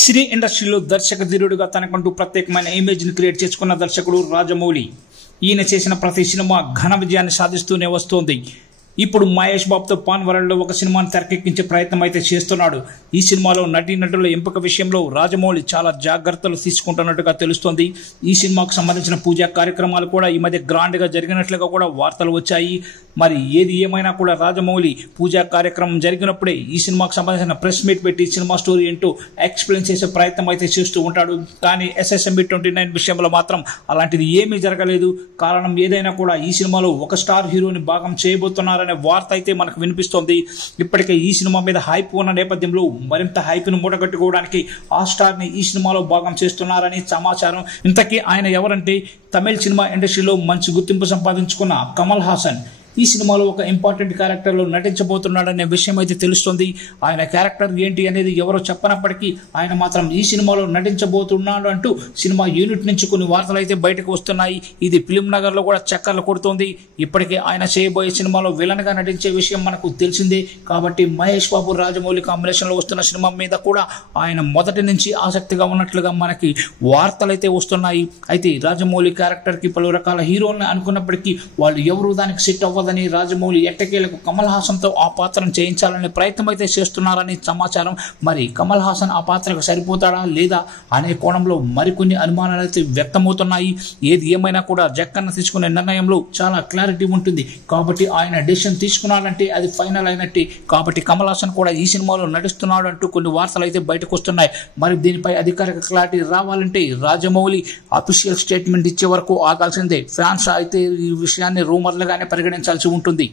సినీ ఇండస్ట్రీలో దర్శక ధీరుడుగా తనకంటూ ప్రత్యేకమైన ఇమేజ్ ని క్రియేట్ చేసుకున్న దర్శకుడు రాజమౌళి. ఈయన చేసిన ప్రతి సినిమా ఘన విజయాన్ని సాధిస్తూనే వస్తోంది. ఇప్పుడు మహేష్ బాబుతో పాన్ వరల్డ్ లో ఒక సినిమాను తెరకెక్కించే ప్రయత్నం అయితే చేస్తున్నాడు. ఈ సినిమాలో నటీనటుల ఎంపిక విషయంలో రాజమౌళి చాలా జాగ్రత్తలు తీసుకుంటున్నట్టుగా తెలుస్తోంది. ఈ సినిమాకు సంబంధించిన పూజా కార్యక్రమాలు కూడా ఈ మధ్య గ్రాండ్ గా జరిగినట్లుగా కూడా వార్తలు వచ్చాయి. మరి ఏది ఏమైనా కూడా రాజమౌళి పూజా కార్యక్రమం జరిగినప్పుడే ఈ సినిమాకు సంబంధించిన ప్రెస్ మీట్ పెట్టి సినిమా స్టోరీ ఏంటో ఎక్స్ప్లెయిన్ చేసే ప్రయత్నం అయితే చేస్తూ ఉంటాడు. కానీ SSMB 29 విషయంలో మాత్రం అలాంటిది ఏమీ జరగలేదు. కారణం ఏదైనా కూడా ఈ సినిమాలో ఒక స్టార్ హీరోని భాగం చేయబోతున్నారనే వార్త అయితే మనకు వినిపిస్తోంది. ఇప్పటికే ఈ సినిమా మీద హైప్ ఉన్న నేపథ్యంలో మరింత హైప్ ను మూటగట్టుకోవడానికి ఆ స్టార్ ని ఈ సినిమాలో భాగం చేస్తున్నారని సమాచారం. ఇంతకీ ఆయన ఎవరంటే తమిళ సినిమా ఇండస్ట్రీలో మంచి గుర్తింపు సంపాదించుకున్న కమల్ హాసన్ ఈ సినిమాలో ఒక ఇంపార్టెంట్ క్యారెక్టర్ లో నటించబోతున్నాడనే విషయం అయితే తెలుస్తుంది. ఆయన క్యారెక్టర్ ఏంటి అనేది ఎవరో చెప్పనప్పటికీ ఆయన మాత్రం ఈ సినిమాలో నటించబోతున్నాడు అంటూ సినిమా యూనిట్ నుంచి కొన్ని వార్తలు అయితే బయటకు వస్తున్నాయి. ఇది ఫిలిం నగర్ లో కూడా చక్కర్లు కొడుతోంది. ఇప్పటికే ఆయన చేయబోయే సినిమాలో విలన్ గా నటించే విషయం మనకు తెలిసిందే. కాబట్టి మహేష్ బాబు రాజమౌళి కాంబినేషన్ లో వస్తున్న సినిమా మీద కూడా ఆయన మొదటి నుంచి ఆసక్తిగా ఉన్నట్లుగా మనకి వార్తలు అయితే వస్తున్నాయి. అయితే రాజమౌళి క్యారెక్టర్ కి పలు రకాల హీరోలను అనుకున్నప్పటికీ వాళ్ళు ఎవరు దానికి సెట్ అవ్వదని రాజమౌళి ఎట్టకేలకు కమల్ హాసన్ తో ఆ పాత్రను చేయించాలనే ప్రయత్నం అయితే చేస్తున్నారని సమాచారం. మరి కమల్ హాసన్ ఆ పాత్రకు సరిపోతాడా లేదా అనే కోణంలో మరికొన్ని అనుమానాలు అయితే వ్యక్తమవుతున్నాయి. ఏది ఏమైనా కూడా జక్కన్న తీసుకునే నిర్ణయంలో చాలా క్లారిటీ ఉంటుంది. కాబట్టి ఆయన డెసిషన్ తీసుకున్నాడంటే అది ఫైనల్ అయినట్టే. కాబట్టి కమల్ హాసన్ కూడా ఈ సినిమాలో నటిస్తున్నాడు అంటూ కొన్ని వార్తలు అయితే బయటకు వస్తున్నాయి. మరి దీనిపై అధికారిక క్లారిటీ రావాలంటే రాజమౌళి అఫీషియల్ స్టేట్మెంట్ ఇచ్చే వరకు ఆగాల్సిందే. ఫ్యాన్స్ అయితే ఈ విషయాన్ని రూమర్లుగానే పరిగణించాల్సి ఉంటుంది.